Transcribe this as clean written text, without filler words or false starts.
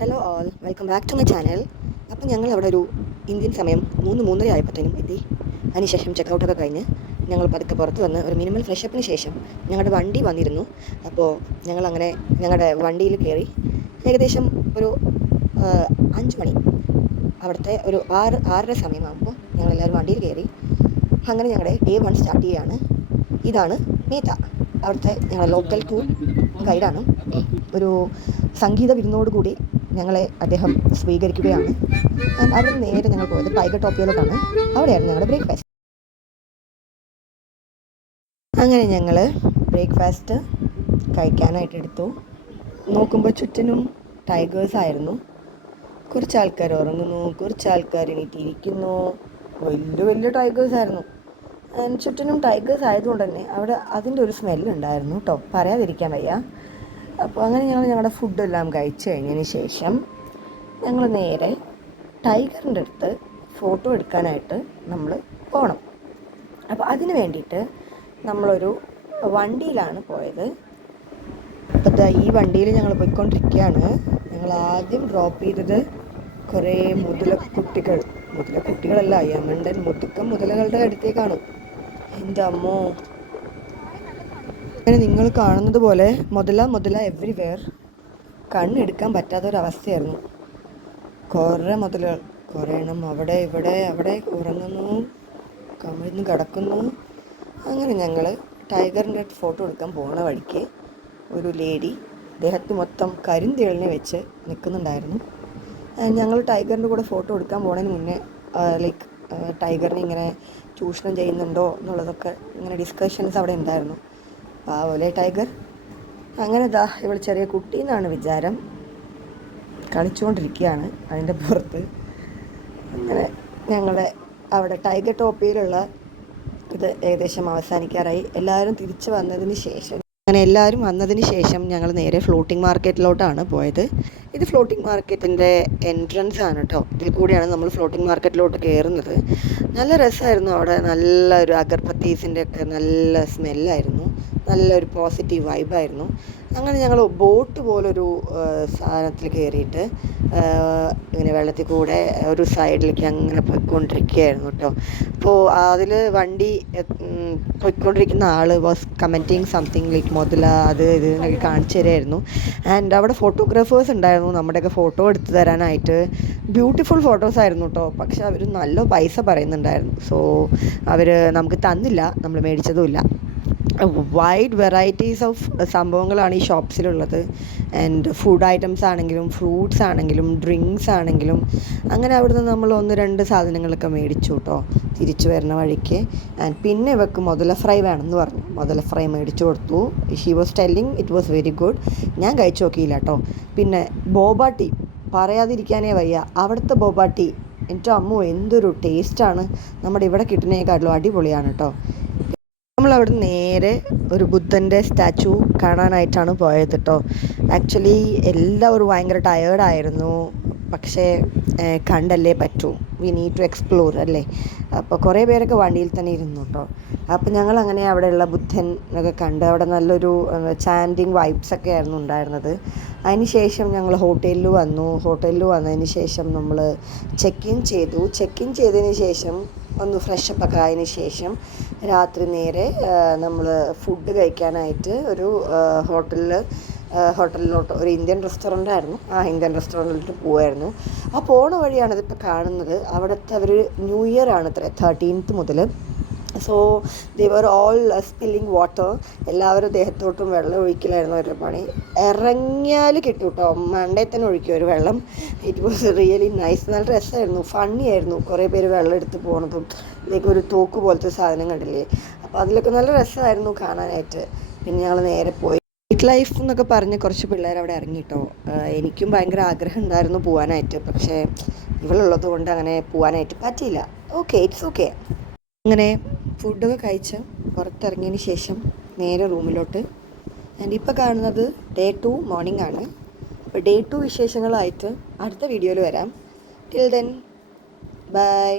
Hello all, welcome back to my channel. അപ്പോൾ ഞങ്ങൾ അവിടെ ഒരു ഇന്ത്യൻ സമയം 3:30 ആയപ്പോഴത്തേനും എത്തി. അതിനുശേഷം ചെക്കൗട്ടൊക്കെ കഴിഞ്ഞ് ഞങ്ങൾ പതുക്കെ പുറത്ത് വന്ന് ഒരു മിനിമൽ ഫ്രഷപ്പിന് ശേഷം ഞങ്ങളുടെ വണ്ടി വന്നിരുന്നു. അപ്പോൾ ഞങ്ങളങ്ങനെ ഞങ്ങളുടെ വണ്ടിയിൽ കയറി. ഏകദേശം ഒരു 5 മണി, അവിടുത്തെ ഒരു 6:30 സമയമാകുമ്പോൾ ഞങ്ങളെല്ലാവരും വണ്ടിയിൽ കയറി. അങ്ങനെ ഞങ്ങളുടെ Day 1 സ്റ്റാർട്ട് ചെയ്യുകയാണ്. ഇതാണ് മേത്ത, അവിടുത്തെ ഞങ്ങളുടെ ലോക്കൽ ടൂർ ഗൈഡാണ്. ഒരു സംഗീത വിരുന്നോടുകൂടി ഞങ്ങളെ അദ്ദേഹം സ്വീകരിക്കുകയാണ്. അവിടെ നേരെ ഞങ്ങൾ പോയത് ടൈഗർ ടോപ്പിയോട്ടാണ്. അവിടെയായിരുന്നു ഞങ്ങളുടെ ബ്രേക്ക്ഫാസ്റ്റ്. അങ്ങനെ ഞങ്ങൾ ബ്രേക്ക്ഫാസ്റ്റ് കഴിക്കാനായിട്ട് എടുത്തു. നോക്കുമ്പോൾ ചുറ്റിനും ടൈഗേഴ്സ് ആയിരുന്നു. കുറച്ച് ആൾക്കാർ ഉറങ്ങുന്നു, കുറച്ച് ആൾക്കാർ എണീറ്റിരിക്കുന്നു. വലിയ വലിയ ടൈഗേഴ്സ് ആയിരുന്നു. ചുറ്റിനും ടൈഗേഴ്സ് ആയതുകൊണ്ട് തന്നെ അവിടെ അതിൻ്റെ ഒരു സ്മെല്ലുണ്ടായിരുന്നു കേട്ടോ, പറയാതിരിക്കാൻ വയ്യ. അപ്പോൾ അങ്ങനെ ഞങ്ങളുടെ ഫുഡെല്ലാം കഴിച്ചു കഴിഞ്ഞതിന് ശേഷം ഞങ്ങൾ നേരെ ടൈഗറിൻ്റെ അടുത്ത് ഫോട്ടോ എടുക്കാനായിട്ട് നമ്മൾ പോകണം. അപ്പോൾ അതിന് വേണ്ടിയിട്ട് നമ്മളൊരു വണ്ടിയിലാണ് പോയത്. അപ്പോൾ ഈ വണ്ടിയിൽ ഞങ്ങൾ പോയിക്കൊണ്ടിരിക്കുകയാണ്. ഞങ്ങൾ ആദ്യം ഡ്രോപ്പ് ചെയ്തത് കുറേ മുതലക്കുട്ടികളല്ല, യമണ്ടൻ മുതലകളുടെ അടുത്തേക്കാണ്. എൻ്റെ അമ്മോ, അങ്ങനെ നിങ്ങൾ കാണുന്നത് പോലെ മുതല എവ്രിവെയർ, കണ്ണെടുക്കാൻ പറ്റാത്തൊരവസ്ഥയായിരുന്നു. കുറേ മുതലുകൾ, കുറേ എണ്ണം അവിടെ അവിടെ ഉറങ്ങുന്നു, കമിഴ്ന്ന് കിടക്കുന്നു. അങ്ങനെ ഞങ്ങൾ ടൈഗറിൻ്റെ ഫോട്ടോ എടുക്കാൻ പോണ വഴിക്ക് ഒരു ലേഡി ദേഹത്ത് മൊത്തം കരിന്തേളിനെ വെച്ച് നിൽക്കുന്നുണ്ടായിരുന്നു. ഞങ്ങൾ ടൈഗറിൻ്റെ കൂടെ ഫോട്ടോ എടുക്കാൻ പോണതിന് മുന്നേ ടൈഗറിനെ ഇങ്ങനെ ചൂഷണം ചെയ്യുന്നുണ്ടോ എന്നുള്ളതൊക്കെ ഇങ്ങനെ ഡിസ്കഷൻസ് അവിടെ ഉണ്ടായിരുന്നു. പാവല്ലേ ടൈഗർ. അങ്ങനെ ഇവൾ ചെറിയ കുട്ടി എന്നാണ് വിചാരം, കളിച്ചുകൊണ്ടിരിക്കുകയാണ് അതിൻ്റെ പുറത്ത്. അങ്ങനെ ഞങ്ങളുടെ അവിടെ ടൈഗർ ടോപ്പിയിലുള്ള ഇത് ഏകദേശം അവസാനിക്കാറായി. എല്ലാവരും വന്നതിന് ശേഷം ഞങ്ങൾ നേരെ ഫ്ലോട്ടിംഗ് മാർക്കറ്റിലോട്ടാണ് പോയത്. ഇത് ഫ്ലോട്ടിംഗ് മാർക്കറ്റിൻ്റെ എൻട്രൻസ് ആണ് കേട്ടോ. ഇതിൽ കൂടിയാണ് നമ്മൾ ഫ്ലോട്ടിംഗ് മാർക്കറ്റിലോട്ട് കയറുന്നത്. നല്ല രസമായിരുന്നു അവിടെ. നല്ലൊരു അഗർബത്തീസിൻ്റെ ഒക്കെ നല്ല സ്മെല്ലായിരുന്നു, നല്ലൊരു പോസിറ്റീവ് വൈബായിരുന്നു. അങ്ങനെ ഞങ്ങൾ ബോട്ട് പോലൊരു സാധനത്തിൽ കയറിയിട്ട് ഇങ്ങനെ വെള്ളത്തിൽ കൂടെ ഒരു സൈഡിലേക്ക് അങ്ങനെ പോയിക്കൊണ്ടിരിക്കുകയായിരുന്നു കേട്ടോ. അപ്പോൾ അതിൽ വണ്ടി പോയിക്കൊണ്ടിരിക്കുന്ന ആൾ വാസ് കമൻറ്റിങ് സംതിങ് ലൈക്ക് മുതല അത് എന്നൊക്കെ കാണിച്ചു തരുമായിരുന്നു. ആൻഡ് അവിടെ ഫോട്ടോഗ്രാഫേഴ്സ് ഉണ്ടായിരുന്നു നമ്മുടെയൊക്കെ ഫോട്ടോ എടുത്തു തരാനായിട്ട്. ബ്യൂട്ടിഫുൾ ഫോട്ടോസ് ആയിരുന്നു കേട്ടോ. പക്ഷെ അവർ നല്ല പൈസ പറയുന്നുണ്ടായിരുന്നു. സോ അവർ നമുക്ക് തന്നില്ല, നമ്മൾ മേടിച്ചതുമില്ല. വൈഡ് വെറൈറ്റീസ് ഓഫ് സംഭവങ്ങളാണ് ഈ ഷോപ്സിലുള്ളത്. ആൻഡ് ഫുഡ് ഐറ്റംസ് ആണെങ്കിലും ഫ്രൂട്ട്സ് ആണെങ്കിലും ഡ്രിങ്ക്സ് ആണെങ്കിലും അങ്ങനെ അവിടുന്ന് നമ്മൾ 1-2 സാധനങ്ങളൊക്കെ മേടിച്ചു കേട്ടോ തിരിച്ചു വരുന്ന വഴിക്ക്. ആൻഡ് പിന്നെ ഇവർക്ക് മുതല ഫ്രൈ വേണമെന്ന് പറഞ്ഞു. മുതല ഫ്രൈ മേടിച്ചു കൊടുത്തു. She was telling it was very good. ഞാൻ കഴിച്ചു നോക്കിയില്ല കേട്ടോ. പിന്നെ ബോബ ടീ പറയാതിരിക്കാനേ വയ്യ. അവിടുത്തെ ബോബ ടീ എൻ്റെ അമ്മോ എന്തൊരു ടേസ്റ്റാണ്. നമ്മുടെ ഇവിടെ കിട്ടുന്നതിനേക്കാട്ടിലും അടിപൊളിയാണ് കേട്ടോ. നമ്മളവിടെ നേരെ ഒരു ബുദ്ധൻ്റെ സ്റ്റാച്ചു കാണാനായിട്ടാണ് പോയത് കേട്ടോ. ആക്ച്വലി എല്ലാവരും ഭയങ്കര ടയേർഡായിരുന്നു. പക്ഷേ കണ്ടല്ലേ പറ്റൂ, വി നീഡ് ടു എക്സ്പ്ലോർ അല്ലേ. അപ്പോൾ കുറേ പേരൊക്കെ വണ്ടിയിൽ തന്നെ ഇരുന്നു കേട്ടോ. അപ്പോൾ ഞങ്ങളങ്ങനെ അവിടെയുള്ള ബുദ്ധൻ ഒക്കെ കണ്ട് അവിടെ നല്ലൊരു ചാൻറ്റിങ് വൈബ്സൊക്കെ ആയിരുന്നു ഉണ്ടായിരുന്നത്. അതിന് ശേഷം ഞങ്ങൾ ഹോട്ടലിൽ വന്നതിന് ശേഷം നമ്മൾ ചെക്ക് ഇൻ ചെയ്തതിന് ശേഷം ഒന്ന് ഫ്രഷപ്പൊക്കെ ആയതിന് ശേഷം രാത്രി നേരെ നമ്മൾ ഫുഡ് കഴിക്കാനായിട്ട് ഒരു ഹോട്ടലിലോട്ട് ഒരു ഇന്ത്യൻ റെസ്റ്റോറൻ്റ് ആയിരുന്നു. ആ ഇന്ത്യൻ റെസ്റ്റോറൻറ്റിലോട്ട് പോകുമായിരുന്നു. ആ പോണ വഴിയാണ് ഇതിപ്പോൾ കാണുന്നത്. അവിടുത്തെ അവർ ന്യൂ ഇയർ ആണ് 13th മുതൽ. So they were all spilling water. എല്ലാവരും ദേഹത്തോട്ടും വെള്ളം ഒഴിക്കലായിരുന്നു അവരുടെ പണി. ഇറങ്ങിയാൽ കിട്ടും കേട്ടോ, മണ്ടേ തന്നെ ഒഴിക്കും ഒരു വെള്ളം. It was really nice. നല്ല രസമായിരുന്നു, ഫണ്ണി ആയിരുന്നു. കുറേ പേര് വെള്ളം എടുത്ത് പോണതും ഒരു തോക്ക് പോലത്തെ സാധനം കണ്ടില്ലേ, അപ്പോൾ അതിലൊക്കെ നല്ല രസമായിരുന്നു കാണാനായിട്ട്. പിന്നെ ഞങ്ങൾ നേരെ പോയി നൈറ്റ് ലൈഫ് എന്നൊക്കെ പറഞ്ഞ് കുറച്ച് പിള്ളേർ അവിടെ ഇറങ്ങി കേട്ടോ. എനിക്കും ഭയങ്കര ആഗ്രഹം ഉണ്ടായിരുന്നു പോകാനായിട്ട്, പക്ഷേ ഇവളുള്ളത് കൊണ്ട് അങ്ങനെ പോകാനായിട്ട് പറ്റിയില്ല. It's okay. അങ്ങനെ ഫുഡൊക്കെ കഴിച്ച് പുറത്തിറങ്ങിയതിന് ശേഷം നേരെ റൂമിലോട്ട്. ആൻഡ് ഇപ്പോൾ കാണുന്നത് Day 2 മോർണിംഗ് ആണ്. അപ്പോൾ Day 2 വിശേഷങ്ങളായിട്ട് അടുത്ത വീഡിയോയിൽ വരാം. Till then bye.